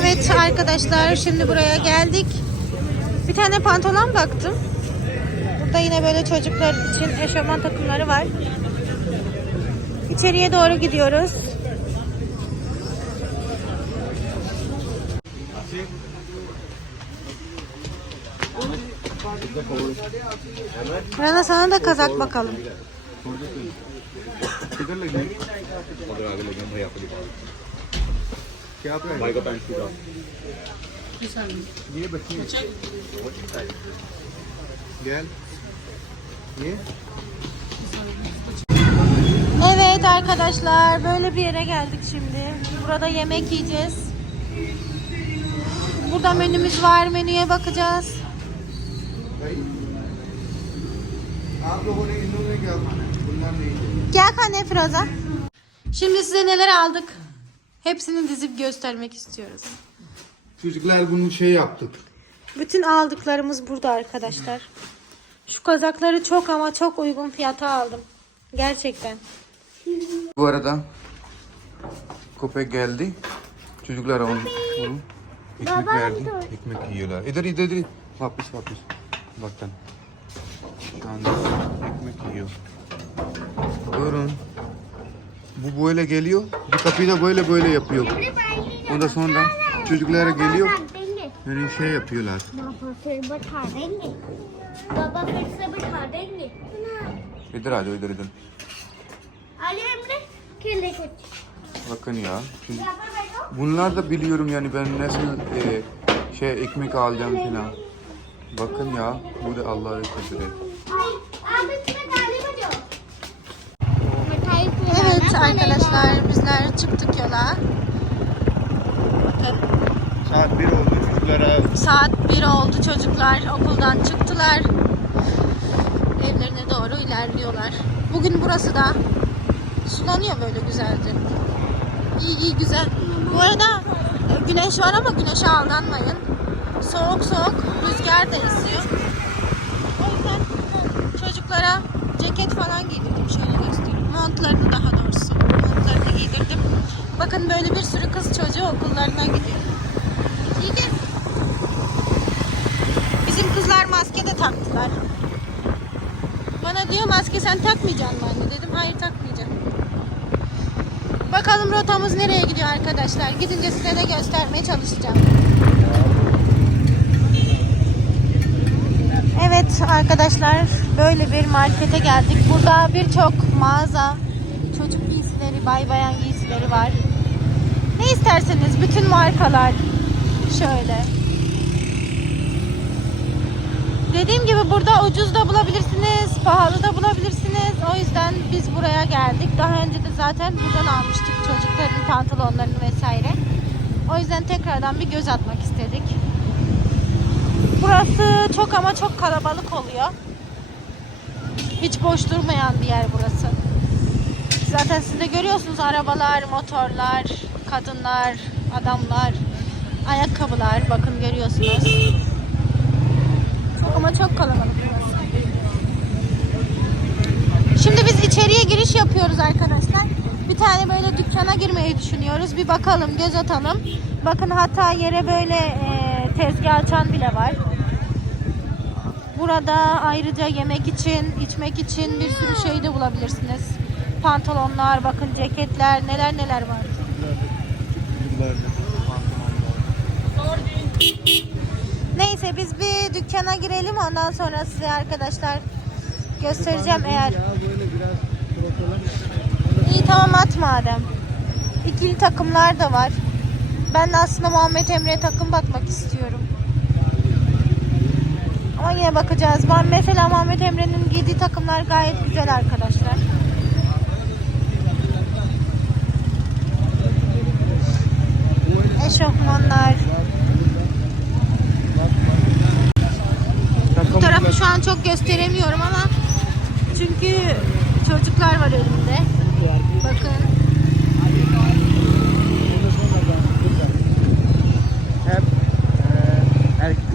Evet arkadaşlar şimdi buraya geldik. Bir tane pantolon baktım. Burada yine böyle çocuklar için eşofman takımları var. İçeriye doğru gidiyoruz. Rana sana da kazak bakalım. क्या आप भाई का pant shoot ये बच्चे गैल ये Evet arkadaşlar böyle bir yere geldik şimdi. Burada yemek yiyeceğiz. Burada menümüz var. Menüye bakacağız. आप लोगों ने इन लोगों ने क्या खाना है खुला नहीं Gel kanne Firoza. Şimdi size neler aldık? Hepsini dizip göstermek istiyoruz. Çocuklar bunu şey yaptık. Bütün aldıklarımız burada arkadaşlar. Şu kazakları çok ama çok uygun fiyata aldım. Gerçekten. Bu arada köpek geldi. Çocuklar onu, onu ekmek verdi. Ekmek yiyorlar. İdir idir idir. Vapis vapis. Bakın. Şu anda ekmek yiyor. Buyurun. Bu böyle geliyor. Bir kapıyı da böyle böyle yapıyor. Ondan sonra çocuklara geliyor. देंगे Yani şey yapıyorlar. बाबा फिर बैठा देंगे बाबा फिर से बैठा देंगे İdir hadi idir idir. Alia हमने खेले कुछ Bakın ya. Şimdi यहाँ पर बैठो bunlar da biliyorum yani ben nasıl e, şey ekmek alacağım falan. Bakın ya. Bu da Allah'a şükür. Evet arkadaşlar bizler çıktık yola. Bakın Saat 1 oldu çocuklara saat 1 oldu çocuklar okuldan çıktılar. Evlerine doğru ilerliyorlar. Bugün burası da sulanıyor böyle güzelce. İyi iyi güzel. Bu arada e, güneş var ama güneşe aldanmayın. Soğuk soğuk rüzgar da esiyor. O yüzden çocuklara ceket falan giydirdim. Şöyle. Montlarını daha doğrusu. Montlarını giydirdim. Bakın böyle bir sürü kız çocuğu okullarına gidiyor. De Bizim kızlar maske de taktılar. Bana diyor maske sen takmayacaksın mı anne? Dedim hayır takmayacağım. Bakalım rotamız nereye gidiyor arkadaşlar. Gidince size de göstermeye çalışacağım. Evet arkadaşlar böyle bir markete geldik. Burada birçok mağaza, çocuk giysileri, bay bayan giysileri var. Ne isterseniz bütün markalar şöyle. Dediğim gibi burada ucuz da bulabilirsiniz, pahalı da bulabilirsiniz. O yüzden biz buraya geldik. Daha önce de zaten buradan almıştık çocukların pantolonlarını vesaire. O yüzden tekrardan bir göz atmak istedik. Burası çok ama çok kalabalık oluyor. Hiç boş durmayan bir yer burası. Zaten siz de görüyorsunuz arabalar, motorlar, kadınlar, adamlar, ayakkabılar. Bakın görüyorsunuz. Çok ama çok kalabalık burası. Şimdi biz içeriye giriş yapıyoruz arkadaşlar. Bir tane böyle dükkana girmeyi düşünüyoruz. Bir bakalım, göz atalım. Bakın hatta yere böyle e, tezgah açan bile var. Burada ayrıca yemek için, içmek için bir sürü şey de bulabilirsiniz. Pantolonlar, bakın ceketler, neler neler var. Neyse biz bir dükkana girelim ondan sonra size arkadaşlar göstereceğim eğer. İyi tamam at madem. İkili takımlar da var. Ben de aslında Muhammed Emre'ye takım bakmak istiyorum. Ama yine bakacağız. Ben mesela Muhammed Emre'nin giydiği takımlar gayet güzel arkadaşlar. Eşofmanlar. Bu tarafı şu an çok gösteremiyorum ama çünkü çocuklar var önümde. Bakın.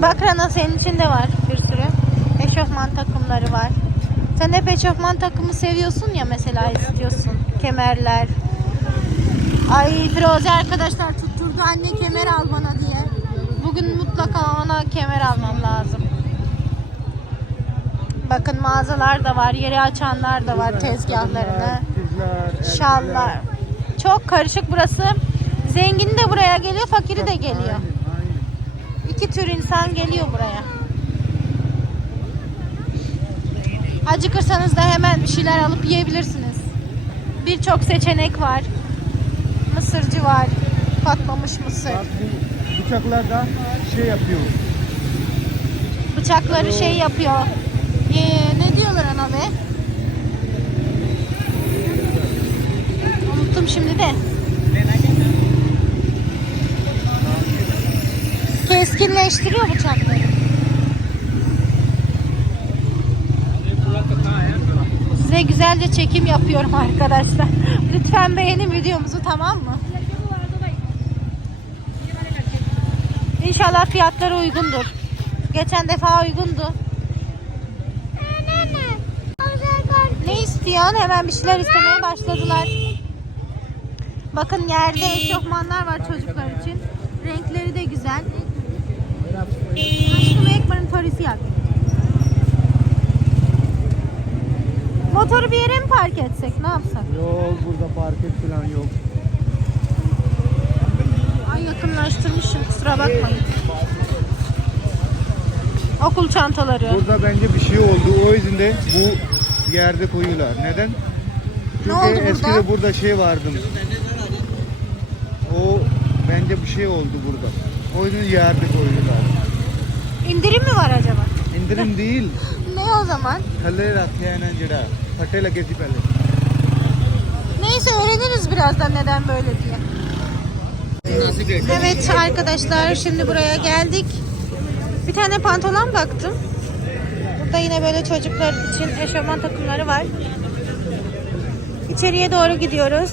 Bak Rana senin için de var. Eşofman takımları var. Sen hep eşofman takımı seviyorsun ya mesela istiyorsun. Kemerler. Ay Firoze arkadaşlar tutturdu. anne kemer al bana diye. Bugün mutlaka ona kemer almam lazım. Bakın mağazalar da var, yeri açanlar da var tezgahlarını. Şallar. Çok karışık burası. Zengini de buraya geliyor, fakiri de geliyor. İki tür insan geliyor buraya. Acıkırsanız da hemen bir şeyler alıp yiyebilirsiniz. Birçok seçenek var. Mısırcı var. Patlamış mısır. Bak bu bıçaklar da şey yapıyor. Bıçakları şey yapıyor. Ee, ne diyorlar ona be? Unuttum şimdi de. Keskinleştiriyor bıçakları. Size güzelce çekim yapıyorum arkadaşlar. Lütfen beğenin videomuzu tamam mı? İnşallah fiyatları uygundur. Geçen defa uygundu. Ne istiyorsun? Hemen bir şeyler istemeye başladılar. Bakın yerde eşofmanlar var çocuklar için. Renkleri de güzel. Aşkım Ekbar'ın parisi yak. Motoru bir yere mi park etsek? Ne yapsak? Yok burada parket falan yok. Ay yakınlaştırmışım kusura bakmayın. Okul çantaları. Burada bence bir şey oldu. O yüzden de bu yerde koyuyorlar. Neden? Çünkü oldu burada? eskide burada şey vardı. O bence bir şey oldu burada. O yüzden yerde koyuyorlar. İndirim mi var acaba? İndirim değil. Ne o zaman? ਥੱਲੇ ਰੱਖਿਆ ਇਹਨਾਂ ਜਿਹੜਾ Takayla gezip elledim. Neyse öğreniriz birazdan neden böyle diye. Evet arkadaşlar şimdi buraya geldik. Bir tane pantolon baktım. Burada yine böyle çocuklar için eşofman takımları var. İçeriye doğru gidiyoruz.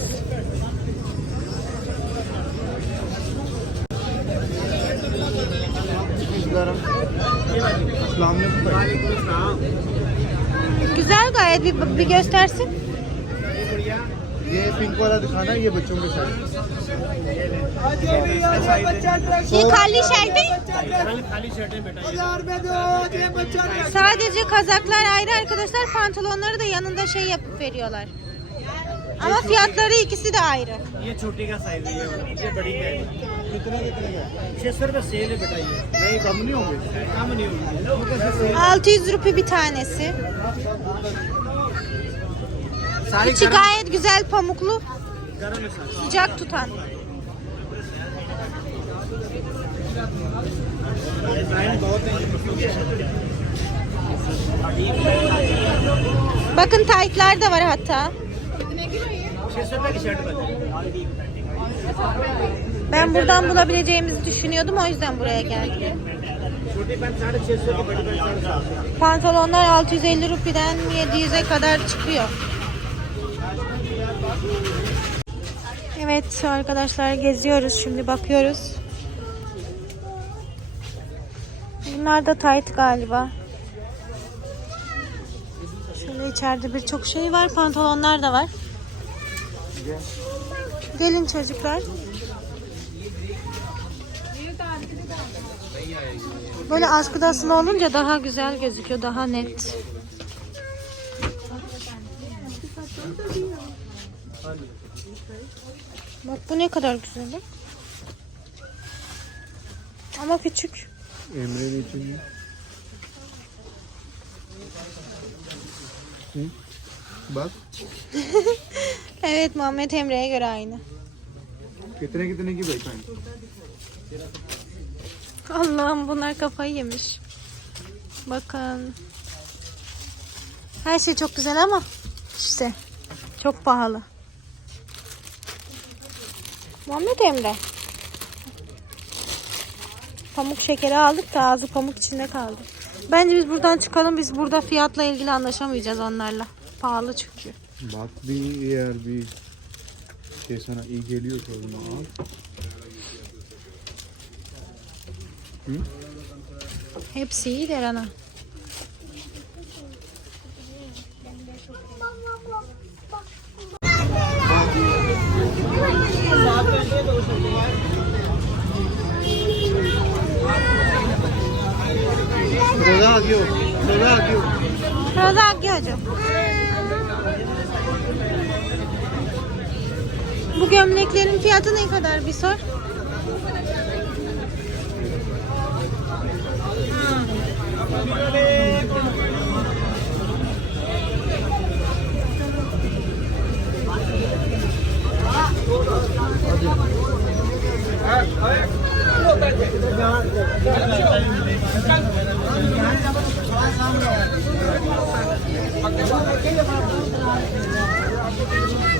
Selamünaleyküm. Güzel gayet bir, bir göstersin. ये पिंक वाला दिखाना ये बच्चों के साथ ये खाली şerट mi? Sadece kazaklar ayrı arkadaşlar. Pantolonları da yanında şey yapıp veriyorlar. Ama fiyatları ikisi de ayrı. ये छोटी का साइज है ये वाला। ये बड़ी का है छह सौ रुपये सेल है बेटा ये नहीं कम नहीं होंगे कम नहीं होगी 600 rupi bir tanesi. सारी İçi gayet güzel pamuklu, गर्म है सारी sıcak tutan. डिजाइन बहुत है Bakın taytlar da var hatta. छह सौ रुपये की शर्ट बता ben buradan bulabileceğimizi düşünüyordum o yüzden buraya geldim. Pantolonlar 650 rupiden 700'e kadar çıkıyor. Evet arkadaşlar geziyoruz şimdi bakıyoruz. Bunlar da tight galiba. Şöyle içeride birçok şey var. Pantolonlar da var. Gelin çocuklar. Böyle askıdasını olunca daha güzel gözüküyor, daha net. Bak bu ne kadar güzel. Ama küçük. Emre'nin için mi? Bak. evet Muhammed Emre'ye göre aynı. Kitne kitne ki beyefendi? Allah'ım bunlar kafayı yemiş. Bakın. Her şey çok güzel ama işte çok pahalı. Muhammed Emre. Pamuk şekeri aldık da ağzı pamuk içinde kaldı. Bence biz buradan çıkalım. Biz burada fiyatla ilgili anlaşamayacağız onlarla. Pahalı çünkü. Bak bir eğer bir şey sana iyi geliyorsa o zaman Hı? Hepsi iyi der ana. Radyo, radyo. Radyo Bu gömleklerin fiyatı ne kadar bir sor. 哎，不客气，不客气。感谢。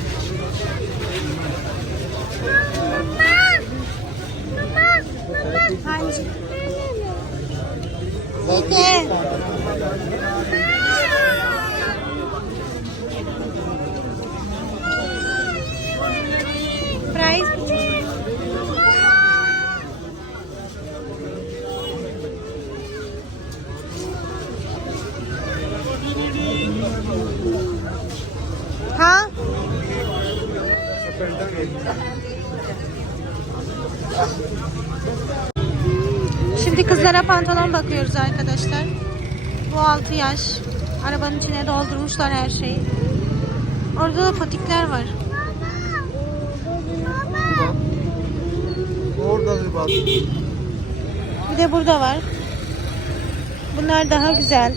Kızlara pantolon bakıyoruz arkadaşlar. Bu 6 yaş. Arabanın içine doldurmuşlar her şeyi. Orada da patikler var. Orada bir bak. Bir de burada var. Bunlar daha güzel.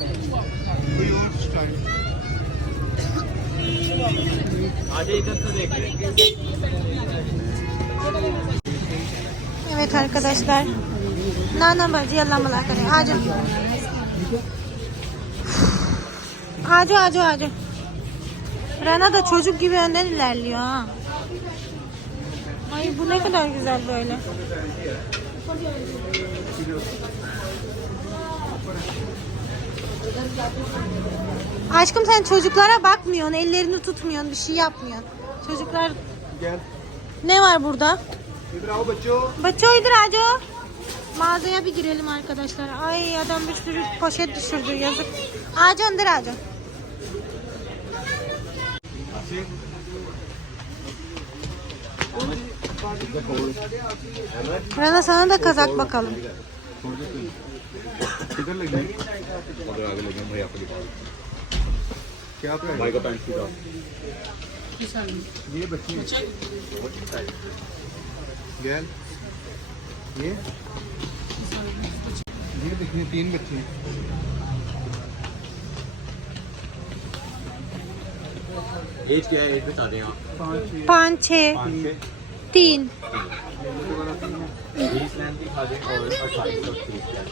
Bu your style. Evet arkadaşlar. Nana bacı yallamalar kare. Acı. Acı acı acı. Rana da çocuk gibi önden ilerliyor ha. Ay bu ne kadar güzel böyle. Aşkım sen çocuklara bakmıyorsun, ellerini tutmuyorsun, bir şey yapmıyorsun. Çocuklar Gel. ne var burada? İdra आओ बच्चों Bacı idir acı. Mağazaya bir girelim arkadaşlar. Ay adam bir sürü poşet düşürdü yazık. Acı indir acı. Rana sana da kazak bakalım. किधर लगी उधर आगे लगे भैया को दिखाओ क्या प्राइस भाई का पैंट सीधा ये बच्चे गैल ये ये देखिए तीन बच्चे हैं एज क्या है एज बता दें आप पाँच छः पाँच छः पाँच से तीन बीस लेंथ दिखा दें और अट्ठाईस और तीस लेंथ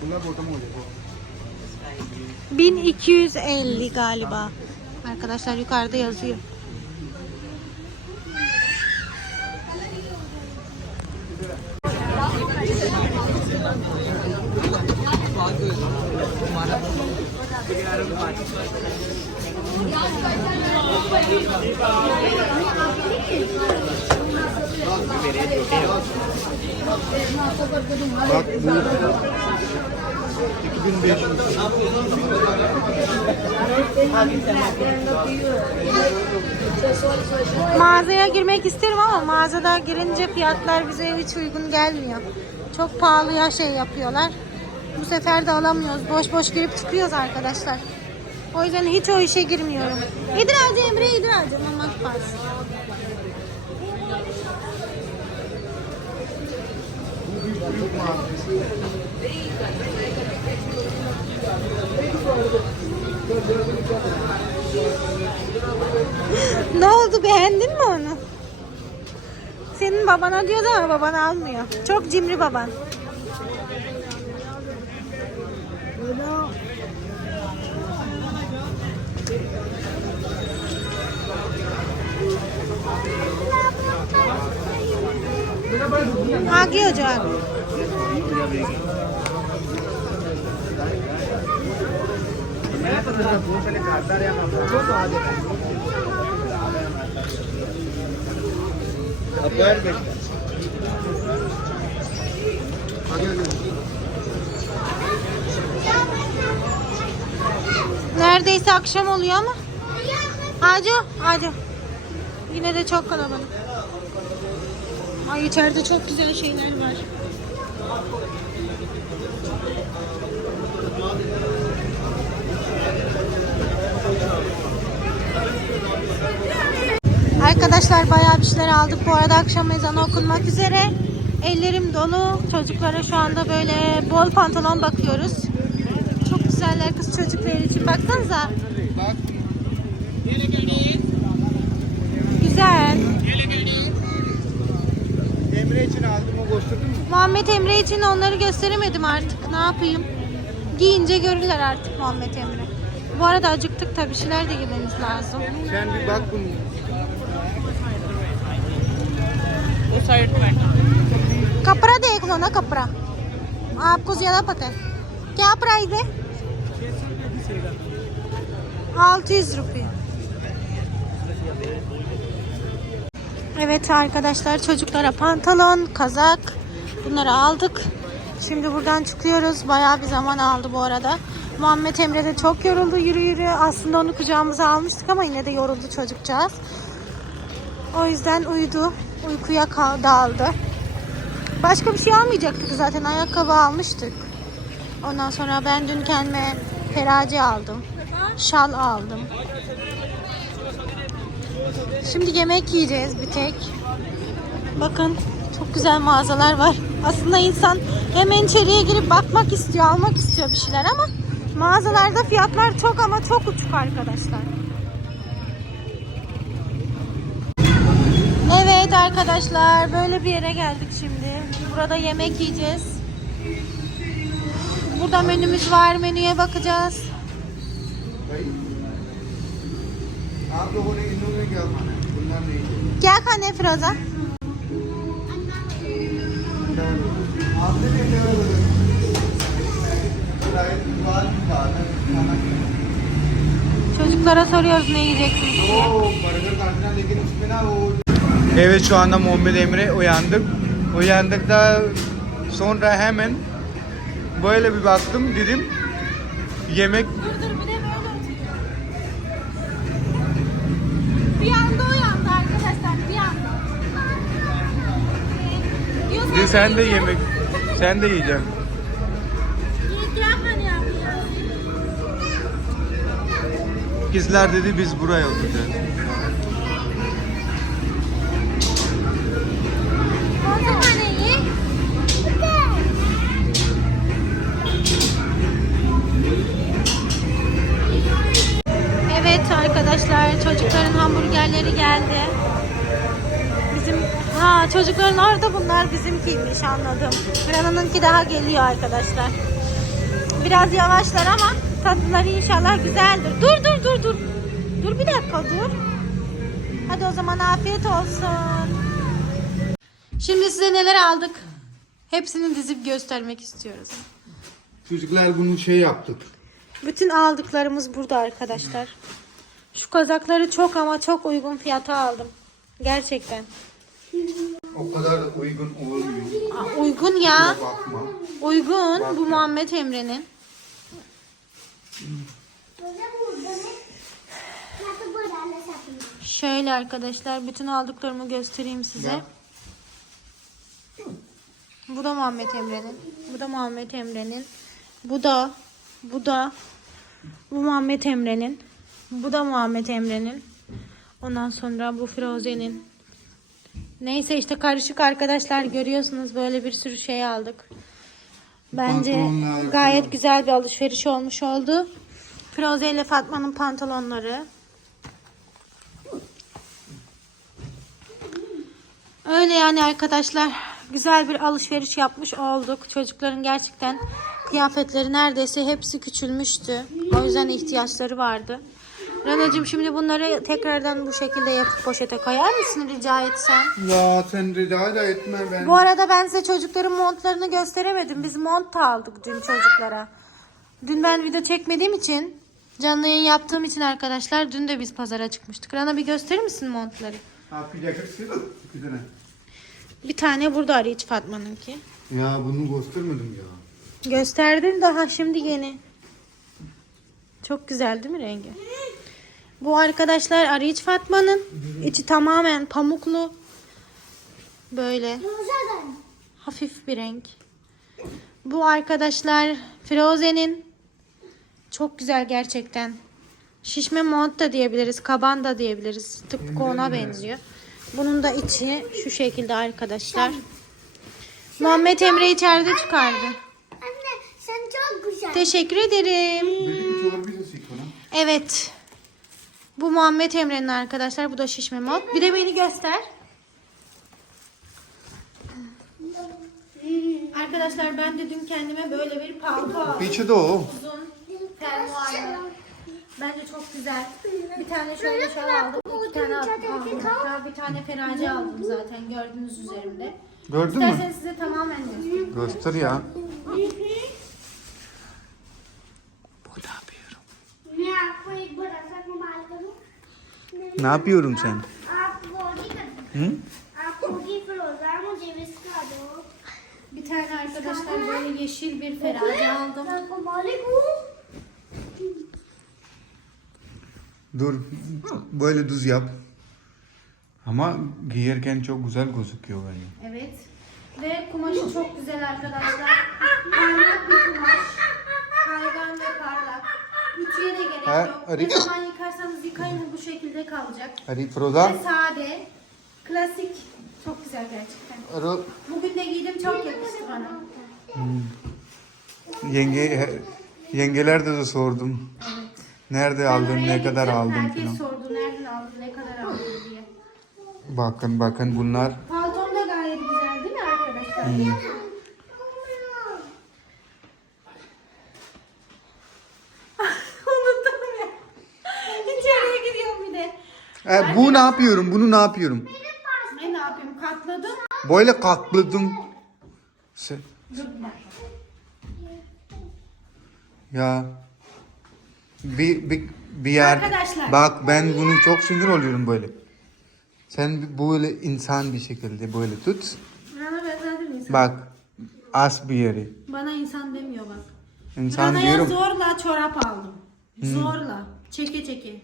खुला बॉटम हो जाएगा 1250 galiba. Arkadaşlar yukarıda yazıyor. Bak bu 2500 Mağazaya girmek isterim ama mağazada girince fiyatlar bize hiç uygun gelmiyor. Çok pahalıya şey yapıyorlar. Bu sefer de alamıyoruz. Boş boş girip çıkıyoruz arkadaşlar. O yüzden hiç o işe girmiyorum. İdir Hacı Emre, İdir Hacı. Mamak pas. Ne oldu beğendin mi onu? Senin babana diyordu ama baban almıyor. Çok cimri baban. आगे हो जाओ आगे अब बैठ बैठ आगे आगे Neredeyse akşam oluyor ama. Hacı, hacı. Yine de çok kalabalık. Ay içeride çok güzel şeyler var. Arkadaşlar bayağı bir şeyler aldık. Bu arada akşam ezanı okunmak üzere. Ellerim dolu. Çocuklara şu anda böyle bol pantolon bakıyoruz. Çok güzeller kız çocukları için. Baksanıza. Güzel. Emre için aldım o gösterdin mi? Muhammed Emre için onları gösteremedim artık. Ne yapayım? Giyince görürler artık Muhammed Emre. Bu arada acıktık tabii. Bir şeyler de yememiz lazım. Sen bir bak bunu. कपड़ा देख लो ना कपड़ा आपको ज्यादा पता है क्या प्राइस है 600 rupiye. Evet arkadaşlar çocuklara pantolon, kazak bunları aldık. Şimdi buradan çıkıyoruz. Bayağı bir zaman aldı bu arada. Muhammed Emre de çok yoruldu yürü yürü. Aslında onu kucağımıza almıştık ama yine de yoruldu çocukcağız. O yüzden uyudu. Uykuya daldı. Başka bir şey almayacaktık zaten. Ayakkabı almıştık. Ondan sonra ben dün kendime terazi aldım. Şal aldım. Şimdi yemek yiyeceğiz bir tek. Bakın çok güzel mağazalar var. Aslında insan hemen içeriye girip bakmak istiyor, almak istiyor bir şeyler ama mağazalarda fiyatlar çok ama çok uçuk arkadaşlar. Evet arkadaşlar böyle bir yere geldik şimdi. Burada yemek yiyeceğiz. Burada menümüz var. Menüye bakacağız. आप लोगों ने इन्हों में क्या खाना है गुलनार नहीं क्या खाने हैं फिरोजा आपने भी क्या खाना Çocuklara soruyoruz ne yiyeceksiniz diye. वो बर्गर काटना लेकिन उसमें ना वो Evet şu anda Muhammed Emre uyandık. Uyandık da sonra hemen böyle bir baktım dedim yemek Dur dur Arkadaşlar bir anda. Sen de yemek. Sen de yiyeceksin. Kızlar dedi biz buraya oturacağız. Evet arkadaşlar çocukların hamburgerleri geldi. Ha çocukların orada bunlar bizimkiymiş anladım. Rana'nınki daha geliyor arkadaşlar. Biraz yavaşlar ama tatlıları inşallah güzeldir. Dur dur dur dur. Dur bir dakika dur. Hadi o zaman afiyet olsun. Şimdi size neler aldık? Hepsini dizip göstermek istiyoruz. Çocuklar bunu şey yaptık. Bütün aldıklarımız burada arkadaşlar. Şu kazakları çok ama çok uygun fiyata aldım. Gerçekten. O kadar da uygun olmuyor. Aa, uygun ya. Bakma. Uygun. Bu Muhammed Emre'nin. Şöyle arkadaşlar bütün aldıklarımı göstereyim size. Bu da Muhammed Emre'nin. Bu da Muhammed Emre'nin. Bu da bu da bu Muhammed Emre'nin. Bu da Muhammed Emre'nin. Ondan sonra bu Firuze'nin. Neyse işte karışık arkadaşlar görüyorsunuz böyle bir sürü şey aldık. Bence Pantolonlar gayet güzel bir alışveriş olmuş oldu. Firuze ile Fatma'nın pantolonları. Öyle yani arkadaşlar. Güzel bir alışveriş yapmış olduk. Çocukların gerçekten kıyafetleri neredeyse hepsi küçülmüştü. O yüzden ihtiyaçları vardı. Rana'cığım şimdi bunları tekrardan bu şekilde yapıp poşete koyar mısın rica etsem? Zaten rica da etmem ben. Bu arada ben size çocukların montlarını gösteremedim. Biz mont da aldık dün çocuklara. Dün ben video çekmediğim için canlı yayın yaptığım için arkadaşlar dün de biz pazara çıkmıştık. Rana bir gösterir misin montları? Ha, bir şey tane. Bir tane burada Ariç Fatma'nınki. Ya bunu göstermedim ya. Gösterdim daha şimdi yeni. Çok güzel değil mi rengi? Bu arkadaşlar Ariç Fatma'nın. içi tamamen pamuklu. Böyle hafif bir renk. Bu arkadaşlar Frozen'in çok güzel gerçekten. Şişme mont da diyebiliriz, kaban da diyebiliriz. Tıpkı ona benziyor. Bunun da içi şu şekilde arkadaşlar. Muhammed Emre içeride çıkardı. Anne sen çok güzel. Teşekkür ederim. Evet. Bu Muhammed Emre'nin arkadaşlar. Bu da şişme mod. Bir de beni göster. Arkadaşlar ben de dün kendime böyle bir palto aldım. Beach'i de o. Uzun fermuarlı. Bence çok güzel. Bir tane şöyle şal aldım. İki tane aldım. Daha bir tane ferace aldım zaten gördüğünüz üzerimde. Gördün mü? İsterseniz size tamamen. Göster ya. Bu da bir. ne yapıyorum? Ne yapıyorum sen? Hı? Bir tane arkadaşlar böyle yeşil bir ferazi aldım. Dur böyle düz yap. Ama giyerken çok güzel gözüküyor bence. Evet. Ve kumaşı çok güzel arkadaşlar. Parlak bir kumaş. Kaygan ve parlak. Ütüye de gerek Ha, yok. Ne Arif. zaman yıkarsanız yıkayın bu şekilde kalacak. Hadi Ve sade. Klasik. Çok güzel gerçekten. Ro- Bugün de giydim çok yakıştı bana. Yenge, yengelerde de sordum. Nerede aldın, ne kadar gittim, aldın Herkes falan. sordu nereden aldın, ne kadar aldın diye. Bakın bakın bunlar. Paltom da gayet güzel değil mi arkadaşlar? Unuttum ya. İçeriye gidiyorum bir de. E, bu ne yapıyorum? Bunu ne yapıyorum? Ne ne yapayım? Katladım. Böyle katladım. Se- Dur bir dakika. Ya bir, bir, bir yer Arkadaşlar. bak ben bunu çok sinir oluyorum böyle. Sen böyle insan bir şekilde böyle tut. Bana benzedim insan. Bak as bir yeri. Bana insan demiyor bak. İnsan Rana'ya diyorum. zorla çorap aldım. Zorla. Çeke çeke.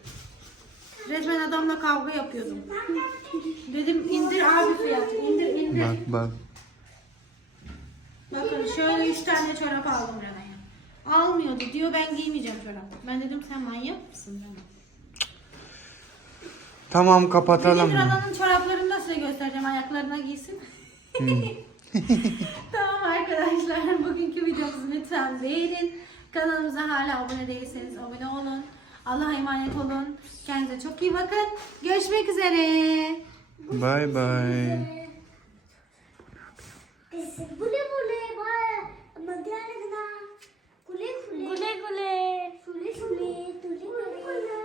Resmen adamla kavga yapıyordum. Dedim indir abi fiyatı. indir indir. Bak bak. Bakın şöyle üç tane çorap aldım Rana'ya. Almıyordu diyor ben giymeyeceğim çorap. Ben dedim sen manyak mısın Rana? Tamam Benim kapatalım. Rana'nın çoraplarını da size göstereceğim ayaklarına giysin. tamam arkadaşlar bugünkü videomuzu lütfen beğenin. Kanalımıza hala abone değilseniz abone olun. Allah'a emanet olun. Kendinize çok iyi bakın. Görüşmek üzere. Bye bye. Güle güle. Güle güle. Güle güle. Güle güle.